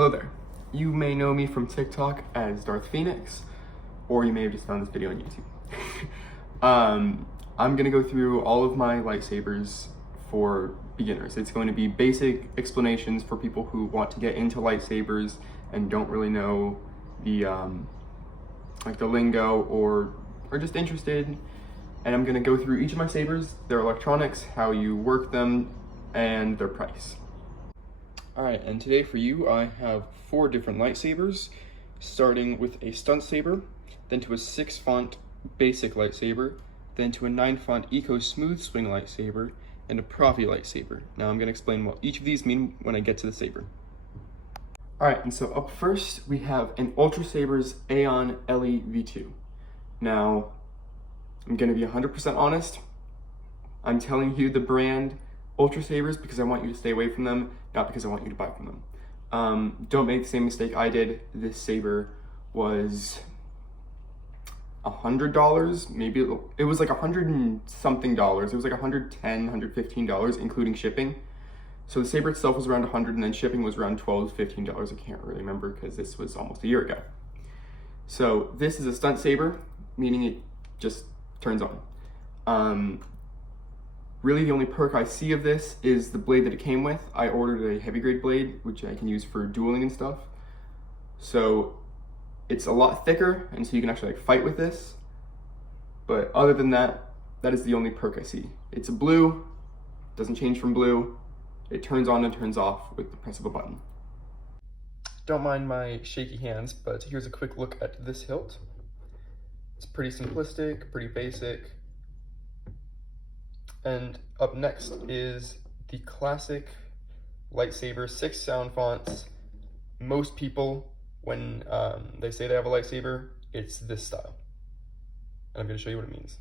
Hello there. You may know me from TikTok as Darth Phoenix, or you may have just found this video on YouTube. I'm gonna go through all of my lightsabers for beginners. It's going to be basic explanations for people who want to get into lightsabers and don't really know the like the lingo or are just interested. And I'm gonna go through each of my sabers, their electronics, how you work them, and their price. Alright, and today for you I have 4 different lightsabers, starting with a Stunt Saver, then to a 6 font basic lightsaber, then to a 9 font Eco Smooth Swing lightsaber, and a Profi lightsaber. Now I'm going to explain what each of these mean when I get to the saber. Alright, and so up first we have an Ultra Sabres Aeon LE V2. Now, I'm going to be 100% honest. I'm telling you the brand Ultra Sabres because I want you to stay away from them, not because I want you to buy from them. Don't make the same mistake I did. This saber was $100, maybe it was like $100 and something dollars. It was like $110, $115, including shipping. So the saber itself was around $100, and then shipping was around $12, $15. I can't really remember because this was almost a year ago. So this is a Stunt Saber, meaning it just turns on. Really the only perk I see of this is the blade that it came with. I ordered a heavy grade blade, which I can use for dueling and stuff. So it's a lot thicker, and so you can actually like fight with this. But other than that, that is the only perk I see. It's a blue, doesn't change from blue. It turns on and turns off with the press of a button. Don't mind my shaky hands, but here's a quick look at this hilt. It's pretty simplistic, pretty basic. And up next is the classic lightsaber, 6 sound fonts. Most people, when they say they have a lightsaber, it's this style. And I'm going to show you what it means.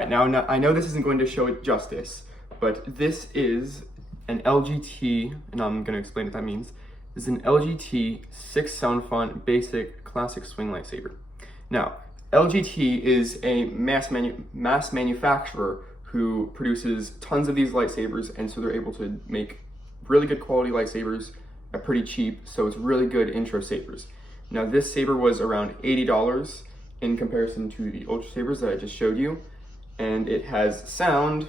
Now, I know this isn't going to show it justice, but this is an LGT, and I'm going to explain what that means. This is an LGT 6 sound font basic classic swing lightsaber. Now, LGT is a mass manufacturer who produces tons of these lightsabers, and so they're able to make really good quality lightsabers at pretty cheap, so it's really good intro sabers. Now this saber was around $80 in comparison to the Ultra Sabers that I just showed you, and it has sound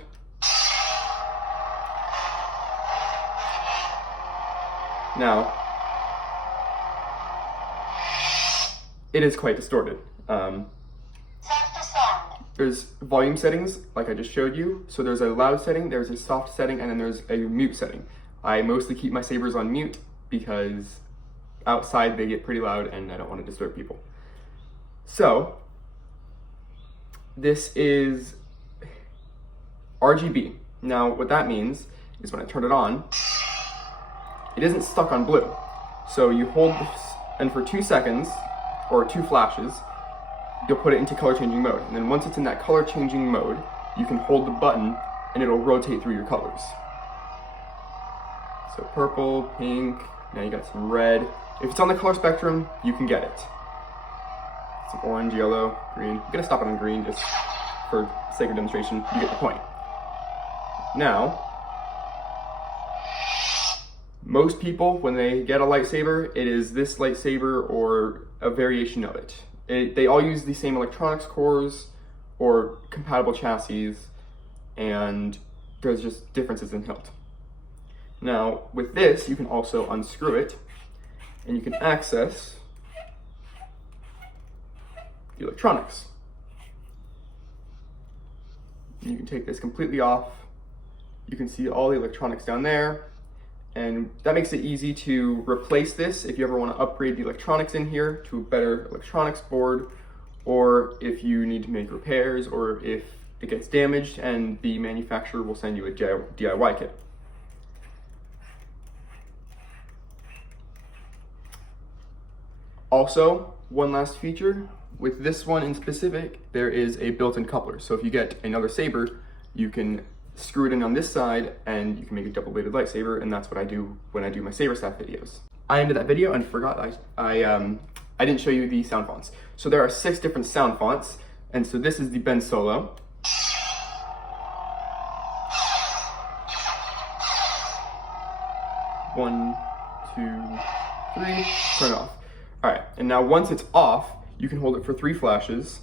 now. It is quite distorted. There's volume settings, like I just showed you. So there's a loud setting, there's a soft setting, and then there's a mute setting. I mostly keep my sabers on mute because outside they get pretty loud and I don't want to disturb people. So this is RGB. Now what that means is when I turn it on, it isn't stuck on blue. So you hold this, and for 2 seconds, or 2 flashes, you'll put it into color changing mode. And then once it's in that color changing mode, you can hold the button and it'll rotate through your colors. So purple, pink, now you got some red. If it's on the color spectrum, you can get it. Some orange, yellow, green. I'm gonna stop it on green just for sake of demonstration. You get the point. Now, most people, when they get a lightsaber, it is this lightsaber or a variation of it. They all use the same electronics cores or compatible chassis, and there's just differences in hilt. Now, with this, you can also unscrew it, and you can access the electronics. You can take this completely off. You can see all the electronics down there. And that makes it easy to replace this if you ever want to upgrade the electronics in here to a better electronics board, or if you need to make repairs, or if it gets damaged and the manufacturer will send you a DIY kit. Also, one last feature, with this one in specific, there is a built-in coupler. So if you get another saber, you can screw it in on this side and you can make a double-bladed lightsaber, and that's what I do when I do my saber staff videos. I ended that video and forgot I didn't show you the sound fonts. So there are 6 different sound fonts, and so this is the Ben Solo. 1, 2, 3, turn it off. All right, and now once it's off, you can hold it for 3 flashes.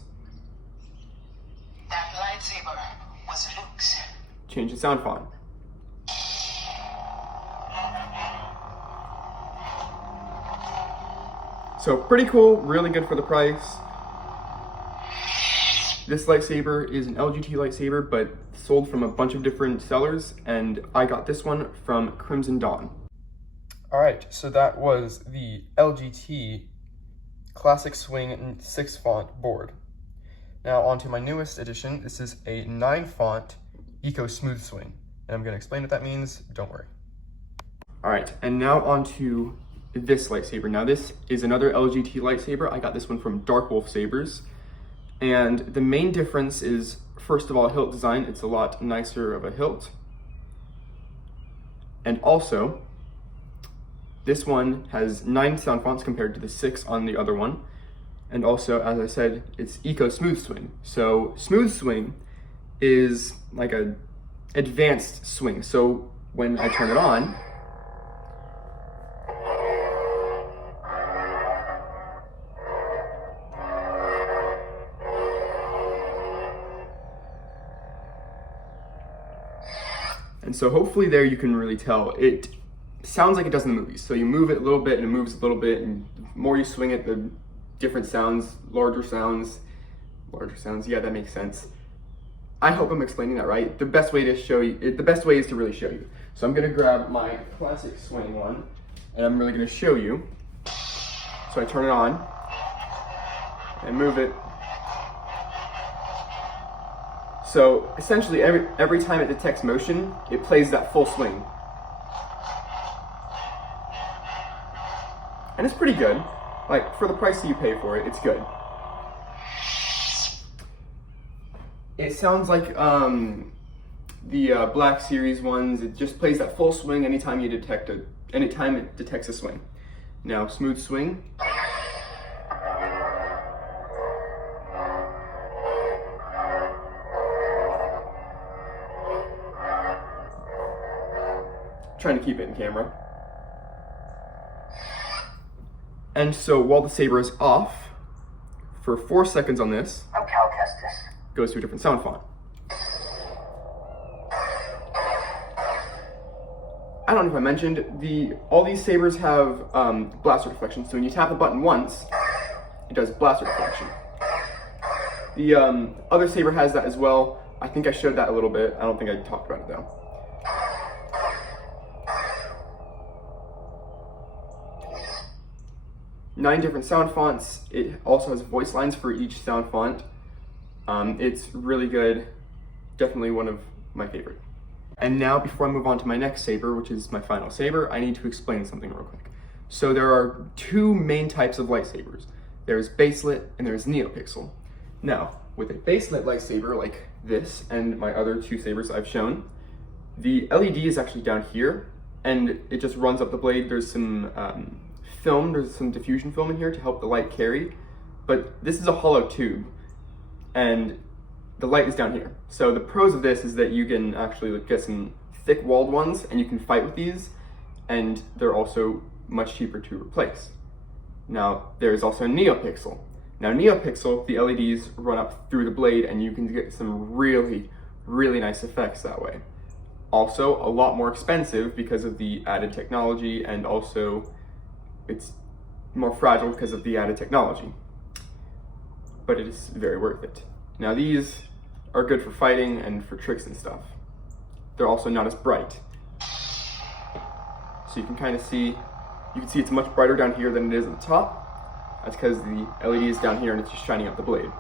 That lightsaber was Luke's. Change the sound font. So pretty cool, really good for the price. This lightsaber is an LGT lightsaber, but sold from a bunch of different sellers, and I got this one from Crimson Dawn. All right, so that was the LGT Classic Swing 6 font board. Now on to my newest edition. This is a 9 font Eco Smooth Swing, and I'm gonna explain what that means, don't worry. All right, and now on to this lightsaber. Now this is another LGT lightsaber. I got this one from Dark Wolf Sabres. And the main difference is, first of all, hilt design. It's a lot nicer of a hilt. And also, this one has 9 sound fonts compared to the 6 on the other one. And also, as I said, it's Eco Smooth Swing. So Smooth Swing is like a advanced swing. So when I turn it on, and so hopefully there you can really tell. It sounds like it does in the movies. So you move it a little bit and it moves a little bit, and the more you swing it, the different sounds, larger sounds, yeah, that makes sense. I hope I'm explaining that right. The best way to show you, the best way is to really show you. So I'm gonna grab my classic swing one, and I'm really gonna show you. So I turn it on, and move it. So essentially every time it detects motion, it plays that full swing. And it's pretty good. Like, for the price that you pay for it, it's good. It sounds like the Black Series ones. It just plays that full swing anytime it detects a swing. Now, Smooth Swing. Trying to keep it in camera. And so while the saber is off, for 4 seconds on this, goes to a different sound font. I don't know if I mentioned, all these sabers have blaster deflection. So when you tap the button once, it does blaster deflection. The other saber has that as well. I think I showed that a little bit. I don't think I talked about it though. Nine different sound fonts. It also has voice lines for each sound font. It's really good. Definitely one of my favorite. And now, before I move on to my next saber, which is my final saber, I need to explain something real quick. So there are 2 main types of lightsabers. There's baselit and there's neopixel. Now, with a baselit lightsaber like this and my other 2 sabers I've shown, the LED is actually down here, and it just runs up the blade. There's some there's some diffusion film in here to help the light carry, but this is a hollow tube, and the light is down here. So the pros of this is that you can actually get some thick walled ones, and you can fight with these, and they're also much cheaper to replace. Now, there's also NeoPixel. Now, NeoPixel, the LEDs run up through the blade, and you can get some really, really nice effects that way. Also, a lot more expensive because of the added technology, and also it's more fragile because of the added technology. But it is very worth it. Now, these are good for fighting and for tricks and stuff. They're also not as bright. So you can kind of see, it's much brighter down here than it is at the top. That's because the LED is down here and it's just shining up the blade.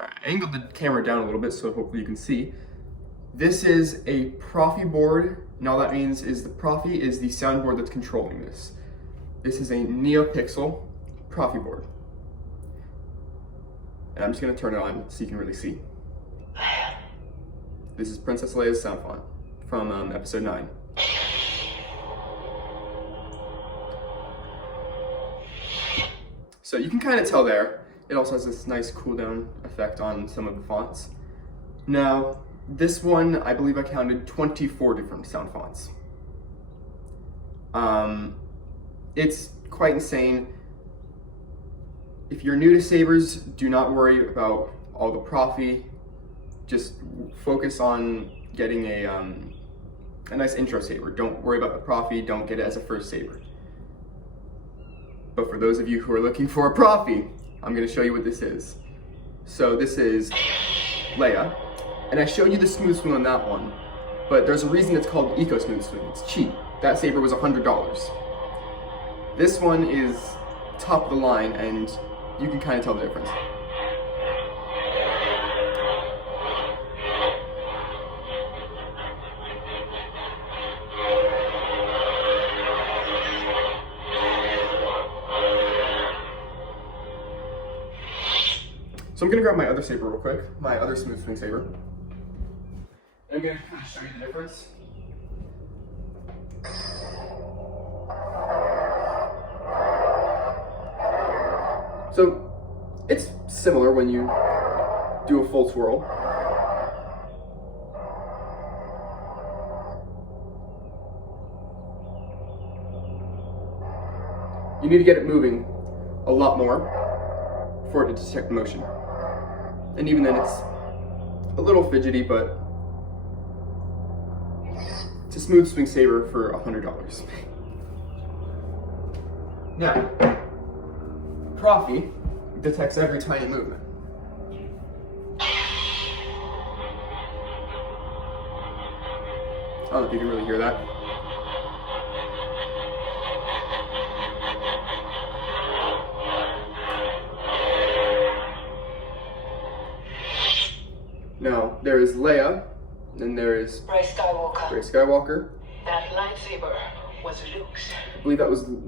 I angled the camera down a little bit so hopefully you can see. This is a Profi board, and all that means is the Profi is the soundboard that's controlling this. This is a NeoPixel Profi board. And I'm just gonna turn it on so you can really see. This is Princess Leia's sound font from episode 9. So you can kind of tell there. It also has this nice cool down effect on some of the fonts. Now, this one, I believe I counted 24 different sound fonts. It's quite insane. If you're new to sabers, do not worry about all the profit. Just focus on getting a nice intro saber. Don't worry about the profit. Don't get it as a first saber. But for those of you who are looking for a profit, I'm going to show you what this is. So this is Leia, and I showed you the smooth swing on that one, but there's a reason it's called Eco Smooth Swing. It's cheap. That saber was $100. This one is top of the line, and you can kind of tell the difference. So I'm gonna grab my other saber real quick, my other smooth swing saber. And I'm gonna kind of show you the difference. So it's similar when you do a full swirl. You need to get it moving a lot more for it to detect motion. And even then it's a little fidgety, but it's a smooth swing saber for $100. Now, Profi detects every tiny movement. I don't know if you can really hear that. Now, there is Leia, and there is Rey Skywalker. Rey Skywalker. That lightsaber was Luke's. I believe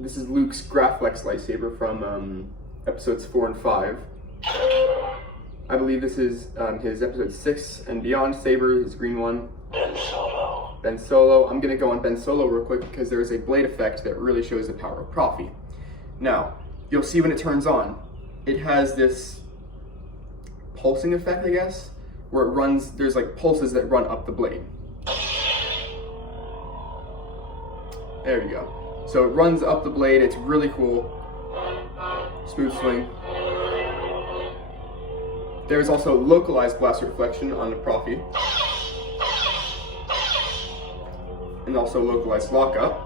this is Luke's Graflex lightsaber from episodes 4 and 5. I believe this is his episode 6 and beyond saber, his green one. Ben Solo. Ben Solo. I'm gonna go on Ben Solo real quick because there is a blade effect that really shows the power of Profi. Now, you'll see when it turns on, it has this pulsing effect, I guess, where it runs, there's like pulses that run up the blade. There you go. So it runs up the blade, it's really cool. Smooth swing. There's also localized blast reflection on the Profi. And also localized lockup.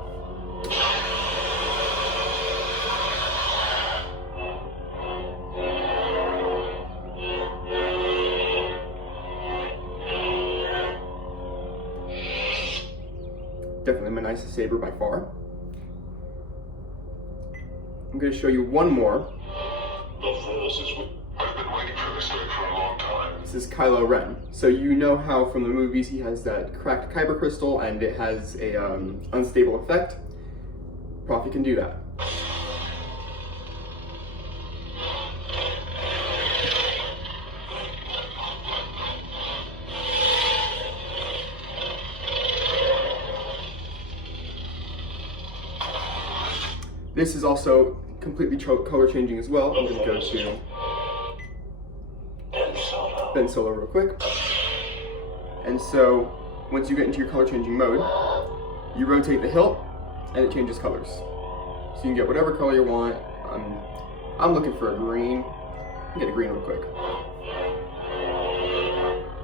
Definitely my nicest saber by far. I'm going to show you one more. I've been waiting for this day for a long time. This is Kylo Ren. So you know how from the movies he has that cracked kyber crystal and it has a unstable effect. Profi can do that. This is also completely color changing as well. I'm going to go to Ben Solo real quick. And so once you get into your color changing mode, you rotate the hilt and it changes colors. So you can get whatever color you want. I'm looking for a green. I'll get a green real quick.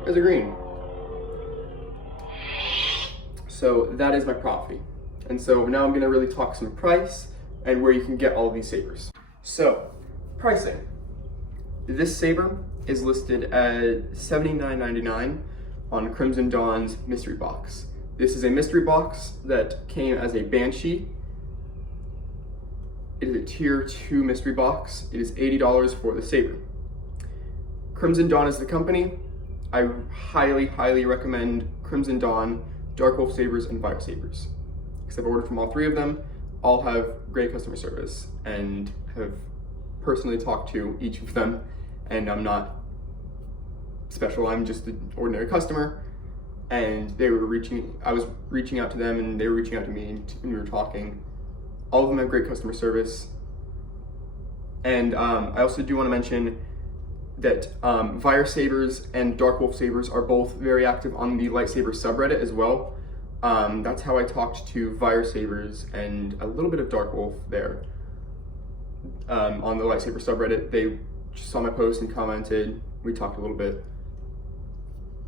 There's a green. So that is my Profi. And so now I'm going to really talk some price and where you can get all of these sabers. So, pricing. This saber is listed at $79.99 on Crimson Dawn's mystery box. This is a mystery box that came as a Banshee. It is a tier 2 mystery box. It is $80 for the saber. Crimson Dawn is the company. I highly, highly recommend Crimson Dawn, Dark Wolf sabers, and Fire sabers. Because I've ordered from all 3 of them. All have great customer service and have personally talked to each of them, and I'm not special, I'm just an ordinary customer, and I was reaching out to them and they were reaching out to me and we were talking. All of them have great customer service. And I also do want to mention that Fire sabers and Dark Wolf sabers are both very active on the Lightsaber subreddit as well. That's how I talked to Fire sabers and a little bit of Dark Wolf there. on the Lightsaber subreddit. They saw my post and commented. We talked a little bit.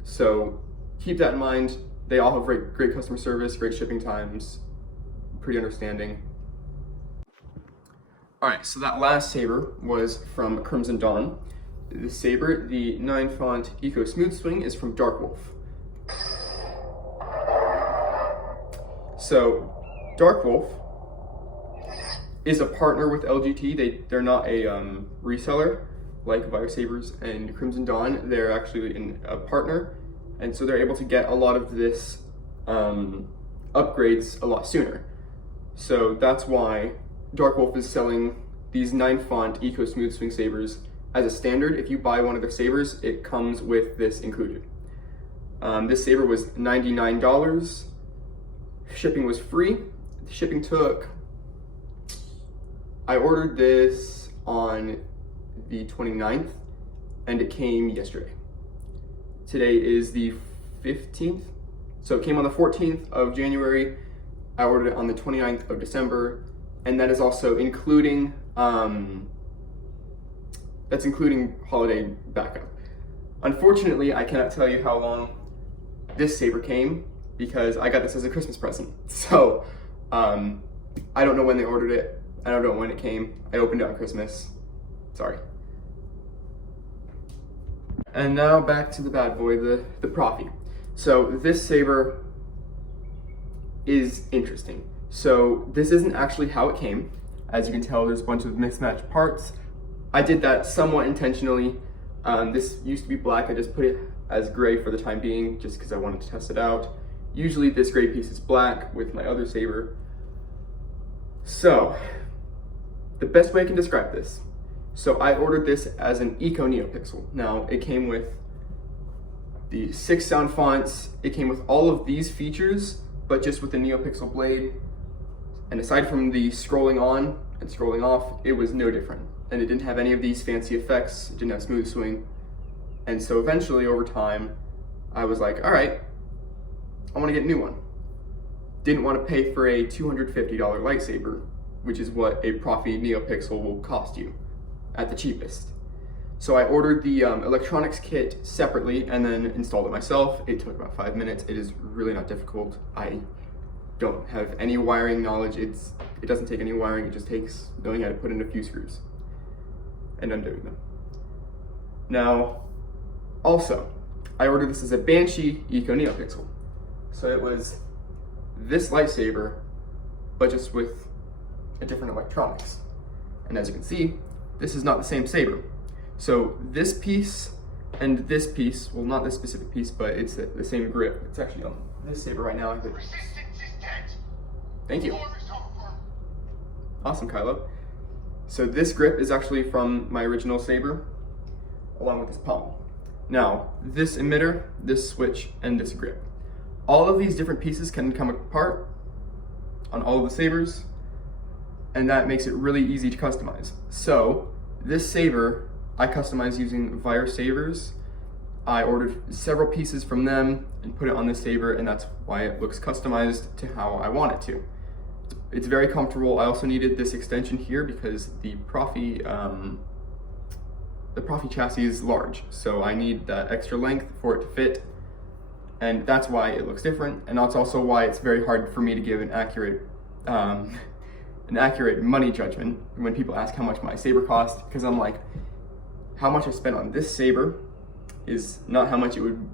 So keep that in mind. They all have great customer service, great shipping times, pretty understanding. All right, so that last saber was from Crimson Dawn. The saber, the 9-font Eco Smooth Swing, is from Dark Wolf. So Dark Wolf is a partner with LGT. They're not a reseller like Sabres and Crimson Dawn. They're actually a partner, and so they're able to get a lot of this upgrades a lot sooner. So that's why Dark Wolf is selling these 9-font Eco Smooth Swing sabers as a standard. If you buy one of their sabers, it comes with this included. This saber was $99. Shipping was free. Shipping took, I ordered this on the 29th and it came yesterday. Today is the 15th. So it came on the 14th of January. I ordered it on the 29th of December, and that is also including that's including holiday backup. Unfortunately, I cannot tell you how long this saber came because I got this as a Christmas present. So I don't know when they ordered it. I don't know when it came. I opened it on Christmas. Sorry. And now back to the bad boy, the Profi. So this saber is interesting. So this isn't actually how it came. As you can tell, there's a bunch of mismatched parts. I did that somewhat intentionally. This used to be black. I just put it as gray for the time being, just because I wanted to test it out. Usually this gray piece is black with my other saber. So, the best way I can describe this. So I ordered this as an Eco Neopixel. Now, it came with the 6 sound fonts. It came with all of these features, but just with the Neopixel blade. And aside from the scrolling on and scrolling off, it was no different. And it didn't have any of these fancy effects. It didn't have smooth swing. And so eventually, over time, I was like, all right, I want to get a new one. Didn't want to pay for a $250 lightsaber, which is what a Profi Neopixel will cost you at the cheapest. So I ordered the electronics kit separately and then installed it myself. It took about 5 minutes. It is really not difficult. I don't have any wiring knowledge. It doesn't take any wiring. It just takes knowing how to put in a few screws and undoing them. Now, also, I ordered this as a Banshee Eco Neopixel. So it was this lightsaber, but just with a different electronics. And as you can see, this is not the same saber. So this piece and this piece, well, not this specific piece, but it's the same grip. It's actually on this saber right now. Thank you. Awesome, Kylo. So this grip is actually from my original saber, along with this pommel. Now, this emitter, this switch, and this grip. All of these different pieces can come apart on all of the sabers, and that makes it really easy to customize. So this saber, I customized using Sabres. I ordered several pieces from them and put it on this saber, and that's why it looks customized to how I want it to. It's very comfortable. I also needed this extension here because the Profi chassis is large, so I need that extra length for it to fit, and that's why it looks different. And that's also why it's very hard for me to give an accurate money judgment when people ask how much my saber cost, because I'm like, how much I spent on this saber is not how much it would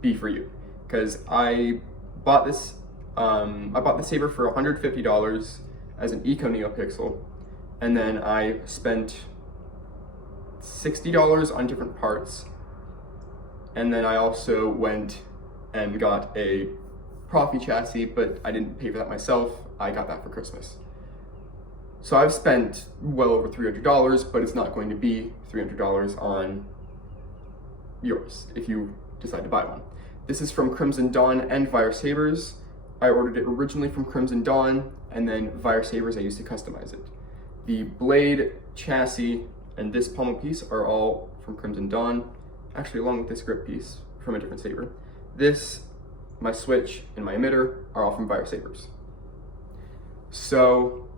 be for you, because I bought this saber for $150 as an Eco Neopixel, and then I spent $60 on different parts, and then I also went and got a Profi chassis, but I didn't pay for that myself. I got that for Christmas. So I've spent well over $300, but it's not going to be $300 on yours if you decide to buy one. This is from Crimson Dawn and Sabres. I ordered it originally from Crimson Dawn, and then Sabres I used to customize it. The blade, chassis, and this pommel piece are all from Crimson Dawn, actually along with this grip piece from a different saber. This, my switch, and my emitter are all from Sabres. So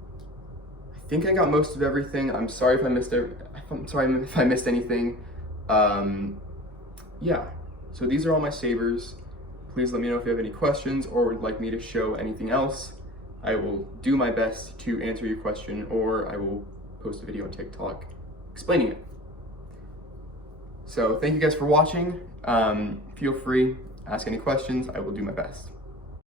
I think I got most of everything. I'm sorry if I missed anything. Yeah, so these are all my sabers. Please let me know if you have any questions or would like me to show anything else. I will do my best to answer your question, or I will post a video on TikTok explaining it. So thank you guys for watching. Feel free, ask any questions. I will do my best.